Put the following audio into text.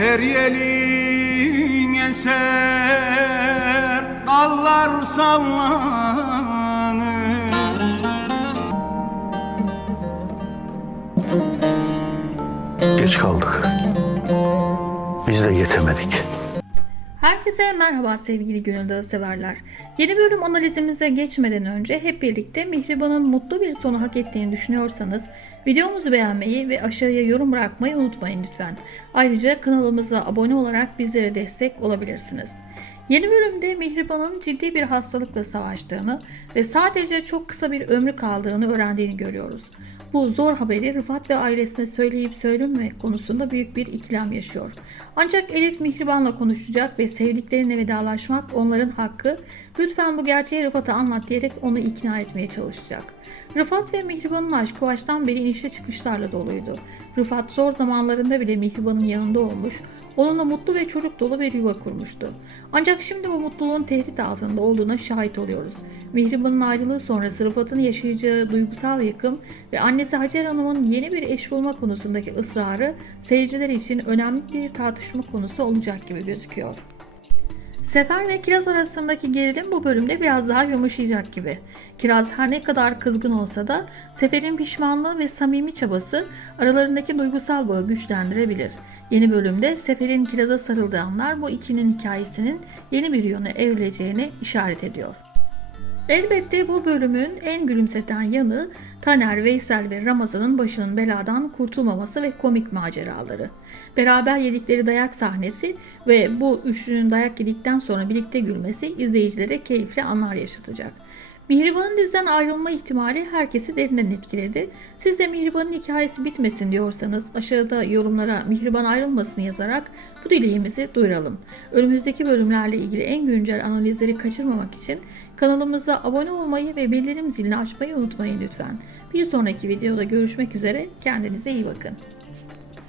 Her yelin eser, dallar sallanır Geç kaldık. Biz de yetemedik. Herkese merhaba sevgili Gönül Dağı severler. Yeni bölüm analizimize geçmeden önce hep birlikte Mihriban'ın mutlu bir sonu hak ettiğini düşünüyorsanız videomuzu beğenmeyi ve aşağıya yorum bırakmayı unutmayın lütfen. Ayrıca kanalımıza abone olarak bizlere destek olabilirsiniz. Yeni bölümde Mihriban'ın ciddi bir hastalıkla savaştığını ve sadece çok kısa bir ömrü kaldığını öğrendiğini görüyoruz. Bu zor haberi Rıfat ve ailesine söyleyip söylememek konusunda büyük bir ikilem yaşıyor. Ancak Elif Mihriban'la konuşacak ve sevdiklerine vedalaşmak onların hakkı. Lütfen bu gerçeği Rıfat'a anlat diyerek onu ikna etmeye çalışacak. Rıfat ve Mihriban'ın aşkı baştan beri inişli çıkışlarla doluydu. Rıfat zor zamanlarında bile Mihriban'ın yanında olmuş, onunla mutlu ve çocuk dolu bir yuva kurmuştu. Ancak şimdi bu mutluluğun tehdit altında olduğuna şahit oluyoruz. Mihriban'ın ayrılığı sonrası Rıfat'ın yaşayacağı duygusal yıkım ve annesi Hacer Hanım'ın yeni bir eş bulma konusundaki ısrarı seyirciler için önemli bir tartışma konusu olacak gibi gözüküyor. Sefer ve Kiraz arasındaki gerilim bu bölümde biraz daha yumuşayacak gibi. Kiraz her ne kadar kızgın olsa da Sefer'in pişmanlığı ve samimi çabası aralarındaki duygusal bağı güçlendirebilir. Yeni bölümde Sefer'in Kiraz'a sarıldığı anlar bu ikinin hikayesinin yeni bir yöne evrileceğini işaret ediyor. Elbette bu bölümün en gülümseten yanı Taner, Veysel ve Ramazan'ın başının beladan kurtulmaması ve komik maceraları. Beraber yedikleri dayak sahnesi ve bu üçlünün dayak yedikten sonra birlikte gülmesi izleyicilere keyifli anlar yaşatacak. Mihriban'ın diziden ayrılma ihtimali herkesi derinden etkiledi. Siz de Mihriban'ın hikayesi bitmesin diyorsanız aşağıda yorumlara Mihriban ayrılmasını yazarak bu dileğimizi duyuralım. Önümüzdeki bölümlerle ilgili en güncel analizleri kaçırmamak için kanalımıza abone olmayı ve bildirim zilini açmayı unutmayın lütfen. Bir sonraki videoda görüşmek üzere. Kendinize iyi bakın.